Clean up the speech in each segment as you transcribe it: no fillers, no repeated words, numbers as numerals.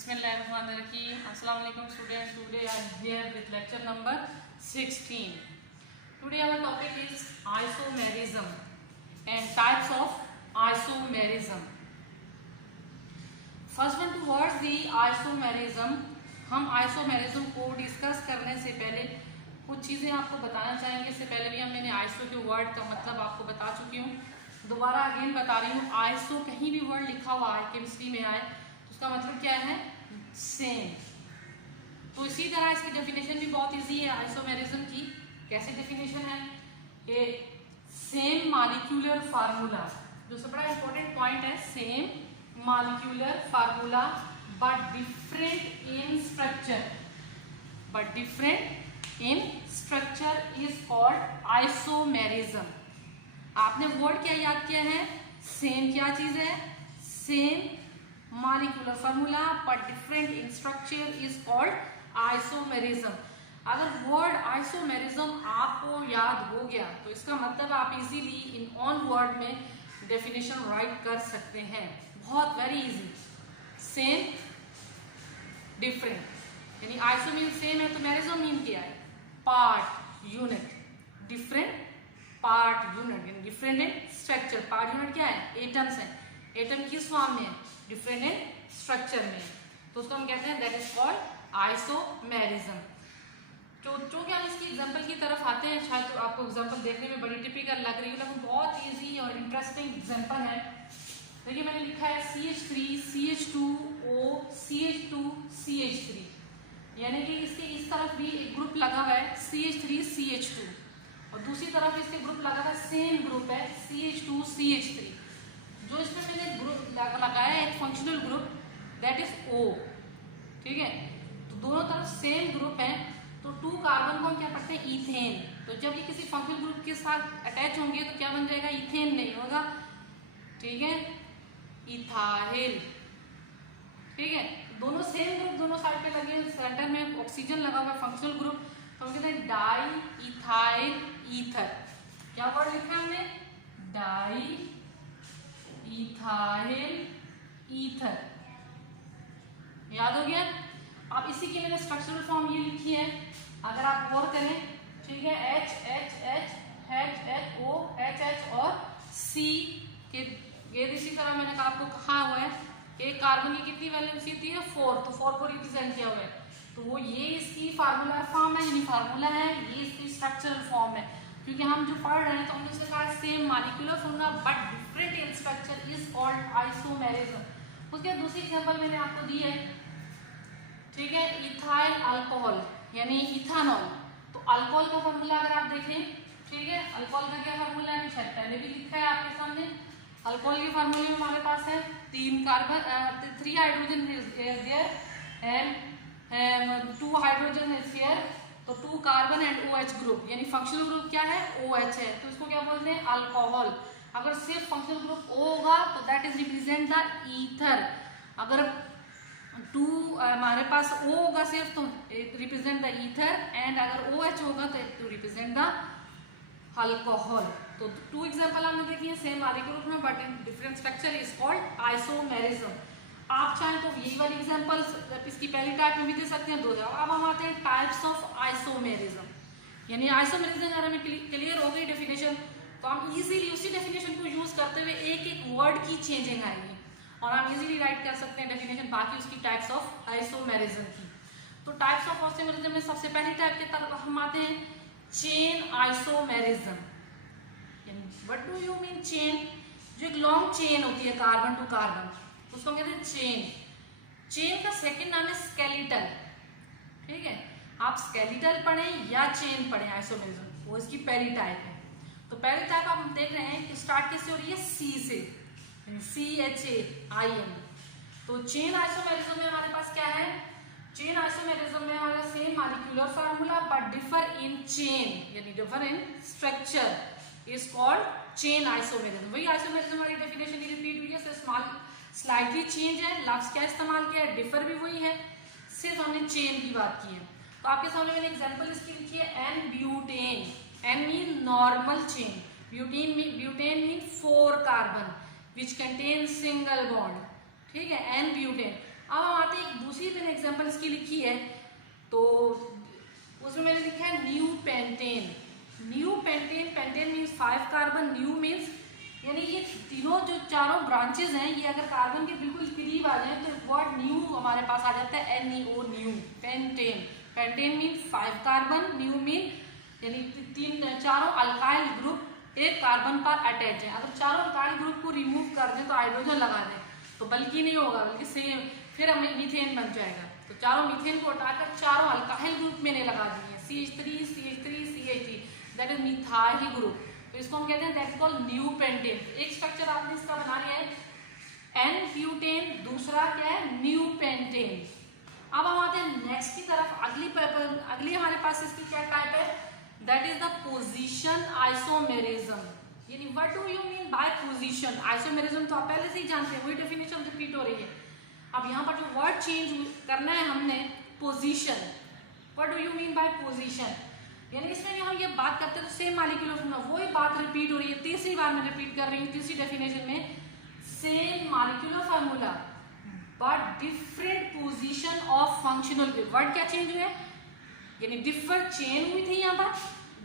Bismillahirrahmanirrahim. Assalamu alaikum students. Today I am here with lecture number 16. Today our topic is isomerism and types of isomerism. First one towards the isomerism. हम isomerism को discuss करने से पहले कुछ चीज़ें आपको बताना चाहेंगे. इससे पहले भी मैंने आइसो के वर्ड का मतलब आपको बता चुकी हूँ. दोबारा अगेन बता रही हूँ. आइसो कहीं भी वर्ड लिखा हुआ है केमिस्ट्री में आए तो उसका मतलब क्या है? सेम. तो इसी तरह इसकी डेफिनेशन भी बहुत इजी है आइसोमेरिज्म की. कैसी डेफिनेशन है? ए सेम मॉलिक्यूलर फार्मूला. जो सबसे बड़ा इंपॉर्टेंट पॉइंट है, same molecular formula but different in structure. But different in structure is called isomerism. आपने वर्ड क्या याद किया है? सेम. क्या चीज है? Same molecular formula but different in structure is called isomerism. अगर वर्ड आइसोमेरिज्म आपको याद हो गया तो इसका मतलब आप इजीली इन ऑन वर्ड में डेफिनेशन राइट कर सकते हैं. बहुत वेरी इजी. सेम डिफरेंट, यानी आइसो मीन सेम है तो मेरिज्म मीन क्या है? Part unit. Different part unit, यानी different in structure. Part unit क्या है? एटम्स है. एटम किस फॉर्म में है? डिफरेंट इन स्ट्रक्चर में. तो उसको हम कहते हैं दैट इज कॉल्ड आइसोमेरिज्म. जो कि हम इसकी एग्जांपल की तरफ आते हैं. शायद तो आपको एग्जांपल देखने में बड़ी टिपिकल लग रही है लेकिन बहुत इजी और इंटरेस्टिंग एग्जांपल है. देखिए मैंने लिखा है CH3 CH2O CH2 CH3, यानी कि इसके इस तरफ भी एक ग्रुप लगा हुआ है CH3 CH2 और दूसरी तरफ इसके ग्रुप लगा हुआ है, सेम ग्रुप है CH2 CH3. जो इसमें मैंने ग्रुप लगाया है एक functional group that is O. ठीक है, तो दोनों तरफ सेम ग्रुप है तो 2 कार्बन को हम क्या पढ़ते हैं? इथेन. तो जब ये किसी फंक्शनल ग्रुप के साथ अटैच होंगे तो क्या बन जाएगा? इथेन नहीं होगा. ठीक है, इथाइल. ठीक है, दोनों सेम ग्रुप दोनों साइड पे लगे. सेंटर में ऑक्सीजन लगा हुआ है फंक्शनल ग्रुप, तो हम कहते हैं डाई इथाइल ईथर. क्या वर्ड लिखा है हमने? Di ethyl ether. याद हो गया? अब इसी की मैंने स्ट्रक्चरल फॉर्म ये लिखी है. अगर आप गौर करें, ठीक है, H H H H H O H H और C के ये इसी तरह मैंने आपको कहा हुआ है कि एक कार्बन की कितनी वैलेंसी थी है? 4. तो 4 को रिप्रेजेंट किया हुआ है. तो वो ये इसकी फार्मूला फॉर्म है, यानी फार्मूला है. ये इसकी स्ट्रक्चरल फॉर्म है. क्योंकि हम जो पढ़ रहे हैं तो हमने उससे कहा same molecular formula but different in structure is called isomerism. उसके दूसरी एग्जांपल मैंने आपको दी है. ठीक है, इथाइल अल्कोहल यानी इथानॉल. तो अल्कोहल का फार्मूला अगर आप देखें, ठीक है, अल्कोहल का क्या फार्मूला है? शायद पहले भी लिखा है आपके सामने. अल्कोहल के फार्मूले में हमारे पास है 3 carbon 3 hydrogen there and 2 hydrogen is here. तो 2 कार्बन एंड OH ग्रुप, यानी फंक्शनल ग्रुप क्या है? OH है. तो इसको क्या बोलते हैं? अल्कोहल. अगर सिर्फ फंक्शनल ग्रुप O होगा तो that is represent the ether. अगर 2 हमारे पास O होगा सिर्फ तो रिप्रेजेंट द ईथर, एंड अगर OH होगा तो रिप्रेजेंट द अल्कोहल. तो 2 एग्जांपल हमने देखी है सेम मॉलिक्यूल में but in different structure is called isomerism. आप चाहें तो यही वाली एग्जांपल्स इसकी पहली टाइप में भी दे सकते हैं. 2 जगह. अब हम आते हैं टाइप्स ऑफ आइसोमेरिज्म. यानी आइसोमेरिज्म अगर हमें क्लियर हो गई डेफिनेशन तो हम इजीली उसी डेफिनेशन को यूज करते हुए एक एक वर्ड की चेंजिंग आएगी और हम इजीली राइट कर सकते हैं डेफिनेशन बाकी उसकी टाइप्स ऑफ आइसोमेरिज्म की. तो टाइप्स ऑफ आइसोमेरिज्म में सबसे पहली टाइप की तरफ हम आते हैं chain isomerism. What do you mean chain? जो एक लॉन्ग चेन होती है कार्बन टू कार्बन, उसको कहते हैं चेन. चेन का सेकंड नाम है स्केलेटल. ठीक है, आप स्केलेटल पढ़ें या चेन पढ़ें आइसोमेरिज्म, वो इसकी पहली टाइप है. तो पहली टाइप आप देख रहे हैं कि स्टार्ट किससे हो रही है? C से, CHAIN. तो चेन आइसोमेरिज्म में हमारे पास क्या है? चेन आइसोमेरिज्म में हमारा same molecular formula but differ in chain, यानी differ in structure is called chain isomerism. वही आइसोमेरिज्म वाली डेफिनेशन रिपीट हुई है, स्मॉल स्लाइटली चेंज है. लफ्ज क्या इस्तेमाल किया है? डिफर भी वही है, सिर्फ हमने चेन की बात की है. तो आपके सामने मैंने एग्जांपल इसकी लिखी है N butane. N mean normal chain, butane mean 4 carbon which contain single bond. ठीक है, एन ब्यूटेन. अब हम आते हैं, एक दूसरी मैंने एग्जांपल इसकी लिखी है, तो उसमें मैंने लिखा है new pentane. New pentane, pentane means 5 carbon, new means यानी ये तीनों जो चारों ब्रांचेज हैं ये अगर कार्बन के बिल्कुल करीब आ जाए तो वर्ड न्यू हमारे पास आ जाता है NEO, new pentane. Pentane mean 5 carbon, new mean यानी चारों अल्काइल ग्रुप एक कार्बन पर अटैच है। अगर चारों अल्काइल ग्रुप को रिमूव कर दें तो हाइड्रोजन लगा दें तो बल्कि नहीं होगा, बल्कि सेम फिर हमें मीथेन बन जाएगा। तो चारों मीथेन को हटाकर चारों अल्काइल ग्रुप मैंने लगा दिए, CH3 CH3 CH3, that is methyl group. तो इसको हम कहते हैं that is called new pentane. एक स्ट्रक्चर आपने इसका बना लिया है N-ब्यूटेन, दूसरा क्या है न्यू पेंटेन। अब हम आते हैं नेक्स्ट की तरफ। अगली हमारे पास इसकी क्या टाइप है, that is the position isomerism. यानी what do you mean by position isomerism, तो आप पहले से ही जानते हैं, वही डेफिनेशन रिपीट हो रही है। अब यहाँ पर जो वर्ड चेंज करना है हमने, position, what do you mean by position, यानी इसमें जो हम ये बात करते हैं तो सेम मॉलिक्यूलर फॉर्मूला, वही बात रिपीट हो रही है, तीसरी बार मैं रिपीट कर रही हूँ, तीसरी डेफिनेशन में same molecular formula but different position of functional group. Word क्या चेंज हुए, यानी डिफर चेन हुई थी यहाँ पर,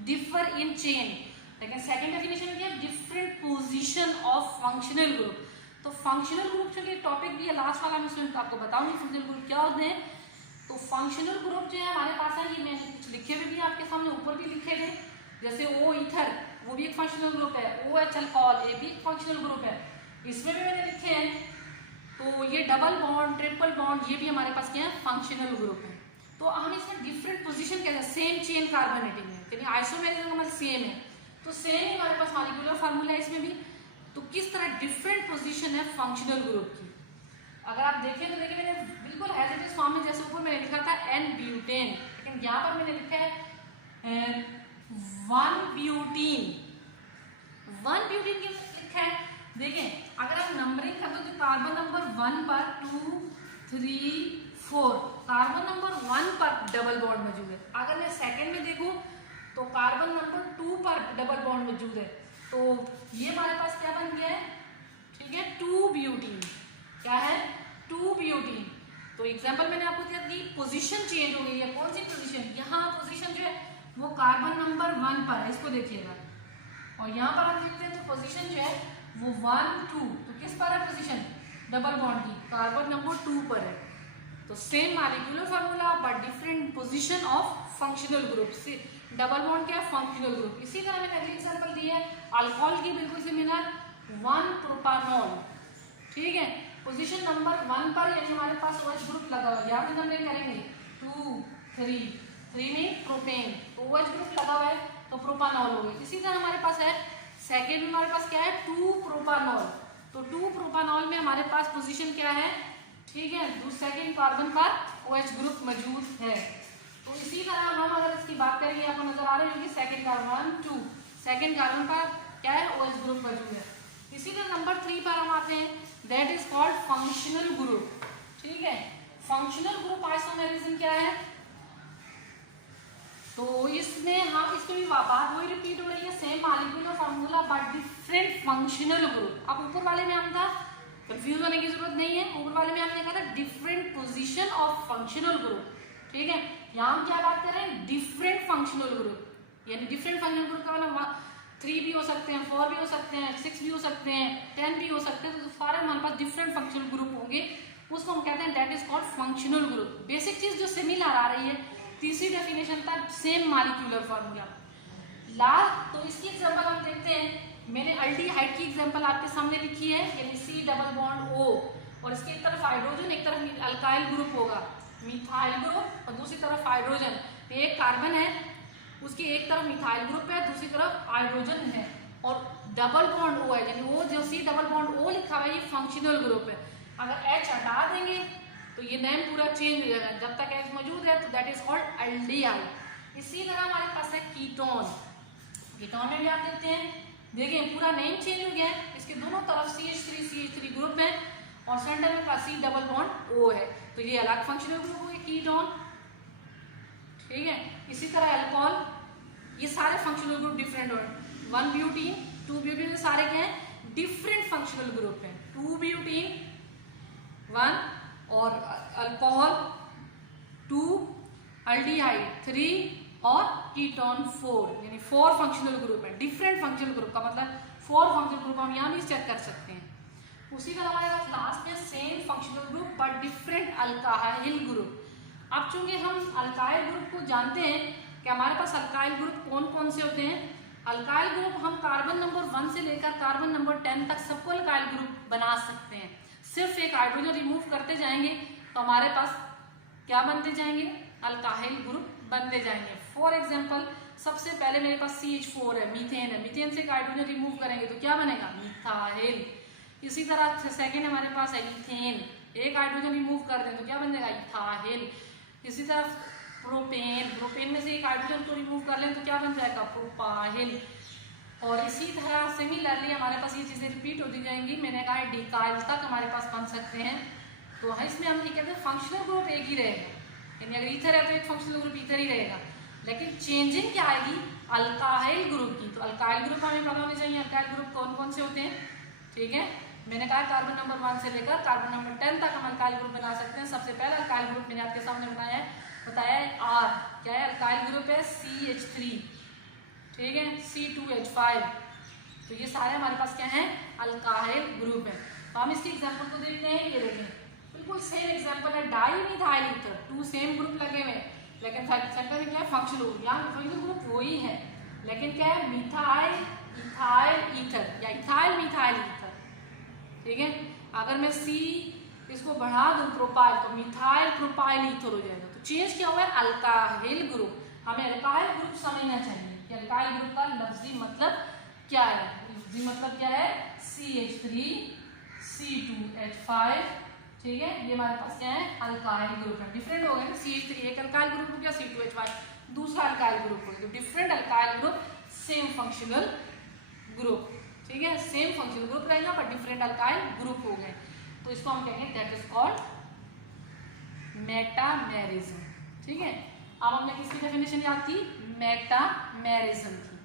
डिफर इन चेन। लेकिन सेकंड डेफिनेशन क्या है, different position of functional group. तो फंक्शनल ग्रुप चलिए टॉपिक भी है लास्ट वाला, मैं उसमें आपको बताऊंगी फंक्शनल ग्रुप क्या होते हैं। तो फंक्शनल ग्रुप जो है हमारे पास है, ये मैंने कुछ लिखे हुए भी आपके सामने, ऊपर भी लिखे गए, जैसे O ईथर, वो भी एक फंक्शनल ग्रुप है, OH अल्कोहल, ये भी एक फंक्शनल ग्रुप है, इसमें भी मैंने लिखे हैं। तो ये डबल बॉन्ड, ट्रिपल बॉन्ड, ये भी हमारे पास क्या है फंक्शनल ग्रुप है। तो हम इसमें डिफरेंट पोजीशन कहते हैं, सेम चेन कार्बोनेटिंग है, यानी आइसोमेरिज्म हमारा सेम है, तो सेम ही हमारे पास मॉलिक्यूलर फार्मूला है इसमें भी। तो किस तरह डिफरेंट पोजीशन है फंक्शनल ग्रुप की, अगर आप देखें तो देखिए मैंने बिल्कुल एज इट इज फॉर्म में, जैसे ऊपर मैंने लिखा था N-ब्यूटेन, लेकिन यहाँ पर मैंने लिखा है 1-ब्यूटीन। 1-ब्यूटीन की लिखा है, देखें अगर आप नंबरिंग करते हो तो कार्बन नंबर 1 पर 2 3 4, कार्बन नंबर 1 पर डबल बॉन्ड मौजूद है। अगर मैं सेकंड में देखूं तो कार्बन नंबर 2 पर डबल बॉन्ड मौजूद है, तो ये हमारे पास क्या बन गया है, ठीक है 2-ब्यूटीन। क्या है 2-ब्यूटीन। तो एग्जांपल मैंने आपको दिया कि पोजीशन चेंज हो गई है, कौन सी पोजीशन, यहाँ पोजीशन जो है वो कार्बन नंबर 1 पर है, इसको देखिएगा, और यहाँ पर हम देखते हैं तो पोजीशन जो है वो 1 2, तो किस पर है पोजीशन, डबल बॉन्ड की, कार्बन नंबर 2 पर है। तो same molecular formula but different position of functional group, से डबल बॉन्ड क्या है फंक्शनल ग्रुप। इसी तरह मैंने अगली एग्जांपल दी है अल्कोहल की, बिल्कुल सिमिलर, 1-प्रोपानॉल, ठीक है, पोजीशन नंबर 1 पर, यानी हमारे पास OH ग्रुप लगा हुआ है, यहाँ पे नंबरिंग करेंगे 2 3 3 में प्रोपेन, तो OH ग्रुप लगा हुआ है तो प्रोपानॉल हो गई। इसी तरह हमारे पास है सेकेंड में हमारे पास क्या है 2-प्रोपानॉल, तो 2-प्रोपानॉल में हमारे पास पोजीशन क्या है, ठीक है, सेकेंड कार्बन पर OH ग्रुप मौजूद है। तो इसी तरह हम अगर इसकी बात करेंगे, आपको नजर आ रही होगी सेकेंड कार्बन 2, सेकेंड कार्बन पर क्या है OH ग्रुप मौजूद है। इसी तरह नंबर 3 पर हम आते हैं, that is called functional group, ठीक है। फंक्शनल ग्रुप आइसोमेरिज्म क्या है, तो इसमें हम इसमें भी बात वही रिपीट हो रही है, same molecular formula but different functional group. अब ऊपर वाले में हम था, कंफ्यूज होने की जरूरत नहीं है, ऊपर वाले में हमने कहा था different position of functional group, ठीक है। यहाँ हम क्या बात कर रहे हैं, डिफरेंट फंक्शनल ग्रुप, यानी डिफरेंट फंक्शनल ग्रुप का मतलब 3 भी हो सकते हैं, 4 भी हो सकते हैं, 6 भी हो सकते हैं, 10 भी हो सकते हैं, तो सारे हमारे पास डिफरेंट फंक्शनल ग्रुप होंगे, उसको हम कहते हैं that is called functional group. Basic चीज जो सिमिलर आ रही है, तीसरी डेफिनेशन था सेम मॉलिक्यूलर फार्मूला। लास्ट तो इसकी एग्जांपल हम देखते हैं, मैंने अल्डिहाइड की एग्जांपल आपके सामने लिखी है, यानी C+O, और इसकी एक तरफ हाइड्रोजन एक तरफ अल्काइल ग्रुप होगा, मिथाइल ग्रुप, और दूसरी तरफ हाइड्रोजन, एक कार्बन है उसकी एक तरफ मिथाइल ग्रुप है, दूसरी तरफ हाइड्रोजन है, और डबल बॉन्ड O है, यानी वो जो C+O लिखा हुआ है ये फंक्शनल ग्रुप है। अगर H हटा देंगे तो ये नेम पूरा चेंज हो जाएगा, जब तक H मौजूद है तो दैट इज कॉल्ड एल्डिहाइड। इसी तरह हमारे पास है कीटोन, कीटोन में भी आप देखते हैं, देखिए पूरा नेम चेंज हो गया है, इसके दोनों तरफ CH3 ग्रुप है और सेंटर में C+O है, तो ये अलग फंक्शनल ग्रुप हो गया कीटोन, ठीक है। इसी तरह अल्कोहल, ये सारे फंक्शनल ग्रुप डिफरेंट हो, 1-ब्यूटीन 2-ब्यूटीन, सारे क्या है डिफरेंट फंक्शनल ग्रुप है, 2-ब्यूटीन 1 और अल्कोहल 2, अल्डिहाइड 3 और कीटोन 4, यानी 4 फंक्शनल ग्रुप है। डिफरेंट फंक्शनल ग्रुप का मतलब 4 फंक्शनल ग्रुप हम यहाँ भी चेक कर सकते हैं। उसी तरह हमारे पास लास्ट में same functional group but different alkyl group. अब चूंकि हम अल्काइल ग्रुप को जानते हैं कि हमारे पास अल्काइल ग्रुप कौन कौन से होते हैं। अल्काइल ग्रुप हम कार्बन नंबर 1 से लेकर कार्बन नंबर 10 तक सबको अल्काइल ग्रुप बना सकते हैं। सिर्फ एक हाइड्रोजन रिमूव करते जाएंगे तो हमारे पास क्या बनते जाएंगे, अल्काइल ग्रुप बनते जाएंगे। फॉर एग्जाम्पल सबसे पहले मेरे पास CH4 है, मीथेन है, मीथेन से एक हाइड्रोजन रिमूव करेंगे तो क्या बनेगा, मिथाइल। इसी तरह सेकेंड हमारे पास है इथेन, एक हाइड्रोजन रिमूव कर दें तो क्या बन जाएगा, इथाइल। इसी तरह प्रोपेन, प्रोपेन में से एक हाइड्रोजन को रिमूव कर लें तो क्या बन जाएगा, प्रोपाइल। और इसी तरह सिमिलरली हमारे पास ये चीजें रिपीट होती जाएंगी। मैंने कहा डिकाइल तक हमारे पास बन सकते हैं। तो इसमें हम ये कहते हैं फंक्शनल ग्रुप एक ही रहेगा, यानी अगर ईथर है तो एक फंक्शनल ग्रुप ईथर ही रहेगा, लेकिन चेंजिंग क्या आएगी, अल्काइल ग्रुप की। तो अल्काइल ग्रुप हमें पता होनी चाहिए अल्काइल ग्रुप कौन कौन से होते हैं। ठीक है, मैंने कहा कार्बन नंबर 1 से लेकर कार्बन नंबर 10 तक हम अल्काइल ग्रुप बना सकते हैं। सबसे पहला अल्काइल ग्रुप मैंने आपके सामने बताया है R, क्या है अल्काइल ग्रुप है CH3, ठीक है, C2H5। तो ये सारे हमारे पास क्या है, अल्काइल ग्रुप है। तो हम इसके एग्जांपल को देखते हैं, ये देखें बिल्कुल सेम एग्जांपल है, डाइमिथाइल ईथर, 2 सेम ग्रुप लगे हुए हैं, लेकिन सेंटर में क्या है, फंक्शनल ग्रुप। यहाँ फंक्शनल ग्रुप वही है, लेकिन क्या है, मिथाइल इथाइल ईथर या इथाइल मिथाइल ईथर। ठीक है, अगर मैं C इसको बढ़ा दूं प्रोपाइल तो मिथाइल प्रोपाइल ईथर हो जाएगा। तो चेंज क्या हुआ है, अल्काइल ग्रुप। हमें अल्काइल ग्रुप समझना चाहिए कि अल्काइल ग्रुप का लफ्जी मतलब क्या है। लफ्जी मतलब क्या है, CH3 C2H5, ठीक है, ये हमारे पास क्या है, अल्काइल ग्रुप है। डिफरेंट हो गए ना, CH3 एक अल्काइल ग्रुप हो गया, C2H5 दूसरा अल्काइल ग्रुप हो गया। तो different alkyl group same functional group, ठीक है, सेम फंक्शनल ग्रुप रहेगा पर डिफरेंट अल्काइल ग्रुप हो गए। तो इसको हम कहेंगे दैट इज कॉल्ड मेटामेरिज्म। ठीक है, अब हमने किसकी डेफिनेशन याद की, मेटामेरिज्म की।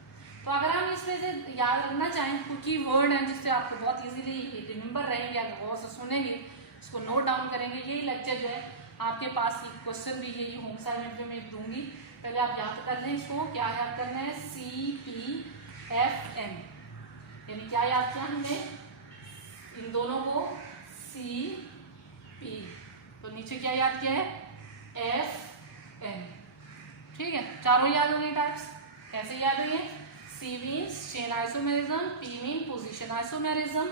तो अगर हम इसमें से याद रखना चाहें कुछ ही वर्ड हैं जिससे आपको बहुत इजीली रिमेंबर रहेंगे, अगर गौर से सुनेंगे, इसको नोट डाउन करेंगे। यही लेक्चर जो है आपके पास क्वेश्चन भी यही होम असाइनमेंट में मैं दूंगी, पहले आप याद कर लें इसको। क्या याद करना है, CPFM, यानी क्या याद किया हमने, इन दोनों को CP, तो नीचे क्या याद किया है, FN। ठीक है, चारों याद हो गए टाइप्स। कैसे याद हुए, C means chain isomerism, P mean position isomerism,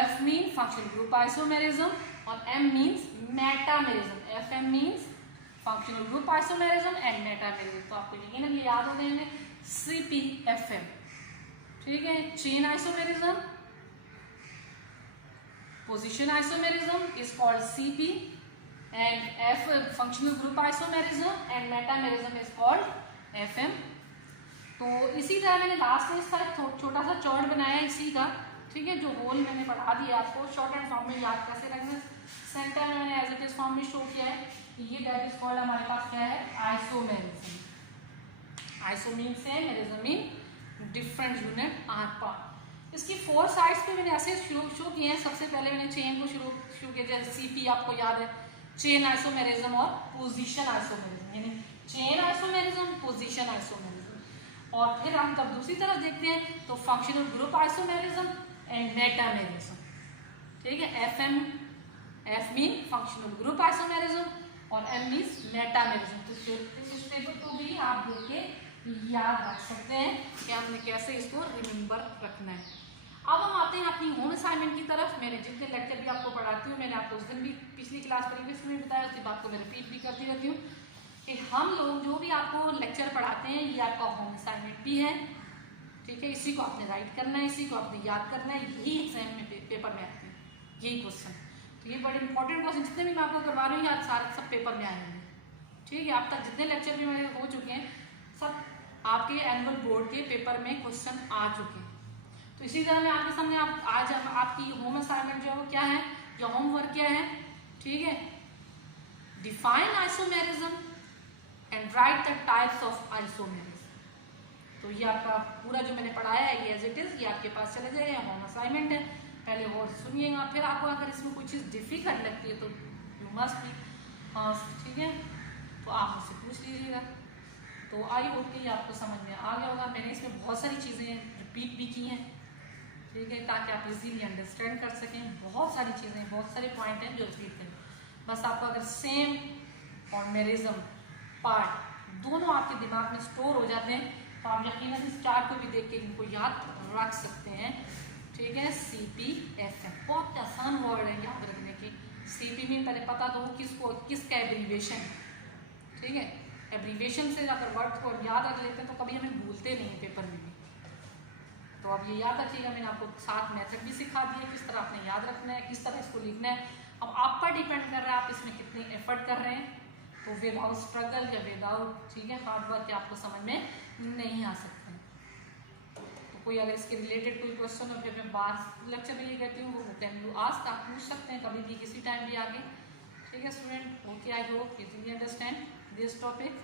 F mean functional group isomerism और M means metamerism. FM means functional group isomerism and metamerism. तो आपको यकीनन ये याद हो गए हैं, CPFM। ठीक है, chain isomerism, position isomerism is called CP and F functional group isomerism and metamerism is called FM। तो इसी तरह मैंने लास्ट में इसका छोटा सा चार्ट बनाया है इसी का, ठीक है, जो होल मैंने पढ़ा दिया आपको। शॉर्ट एंड फॉर्म में याद कैसे रखना, सेंटर में मैंने एज इट इज फॉर्म में शो किया है कि ये दैट इज कॉल्ड हमारे पास क्या है, isomerism. Iso mean same, merism mean different unit or part. इसकी 4 साइड्स पे मैंने ऐसे शो किए हैं। सबसे पहले मैंने चेन को शुरू किया, जैसे CP आपको याद है, चेन आइसोमेरिज्म और पोजीशन आइसोमेरिज्म, यानी चेन आइसोमेरिज्म, पोजीशन आइसोमेरिज्म। और फिर हम जब दूसरी तरफ देखते हैं तो functional group isomerism and metamerism. ठीक है, F mean functional group isomerism और M मीन्स मेटामेरिज्म। तो इस पेपर को भी आप देख के याद रख सकते हैं कि हमने कैसे इसको रिमेम्बर रखना है। अब हम आते हैं अपनी होम असाइनमेंट की तरफ। मैंने जितने लेक्चर भी आपको पढ़ाती हूँ, मैंने आपको उस दिन भी पिछली क्लास प्रीवियस में बताया, उसकी बात को मैं रिपीट भी करती रहती हूँ कि हम लोग जो भी आपको लेक्चर पढ़ाते हैं ये आपका होम असाइनमेंट भी है। ठीक है, इसी को आपने राइट करना है, इसी को आपने याद करना है, यही एग्जाम में पेपर में आते हैं यही क्वेश्चन। तो ये बड़े इंपॉर्टेंट क्वेश्चन जितने भी मैं आपको करवा रही हूँ यार सारे सब पेपर में आएंगे। ठीक है, अब तक जितने लेक्चर भी मेरे हो चुके हैं सब आपके एनुअल बोर्ड के पेपर में क्वेश्चन आ चुके हैं। तो इसी तरह मैं आपके सामने आज आपकी होम असाइनमेंट जो है वो क्या है, या होमवर्क क्या है, ठीक है, define isomerism and right the types of isomerism. तो ये आपका पूरा जो मैंने पढ़ाया है ये एज इट इज, ये आपके पास चले जाएगा, होम असाइनमेंट है। पहले और सुनिएगा, फिर आपको अगर इसमें कोई चीज़ डिफिकल्ट लगती है तो यू मस्ट बी आस्क्ड, ठीक है। तो आप मुझसे पूछ लीजिएगा। तो आई होप कि आपको समझ में आ गया होगा। मैंने इसमें बहुत सारी चीज़ें रिपीट भी की हैं, ठीक है, ताकि आप इजीली अंडरस्टैंड कर सकें। बहुत सारी चीज़ें, बहुत सारे पॉइंट हैं जो रिपीट करें। बस आपको अगर सेम और मेरिज्म पार्ट दोनों आपके दिमाग में स्टोर हो जाते हैं तो आप यकीनन इस चार्ट को भी देख के इनको याद रख सकते हैं, ठीक है। CPFM बहुत आसान वर्ड है याद रखने की। CP में पहले पता तो हो किसका एब्रीविएशन, ठीक है। एब्रीविएशन से अगर वर्ड को याद रख लेते हैं तो कभी हमें भूलते नहीं है पेपर में भी। तो अब ये याद रखिएगा, मैंने आपको 7 मेथड भी सिखा दिए किस तरह आपने याद रखना है, किस तरह इसको लिखना है। अब आप पर डिपेंड कर रहा है आप इसमें कितनी एफर्ट कर रहे हैं। तो विदाउट स्ट्रगल या विदाउट, ठीक है, हार्ड वर्क आपको समझ में नहीं आ सकते। तो कोई अगर इसके रिलेटेड कोई क्वेश्चन हो, फिर मैं बात लेक्चर में ये कहती हूँ वो कैन यू आस्क, आप पूछ सकते हैं कभी भी किसी टाइम भी आगे, ठीक है student. Okay, I hope you understand this topic.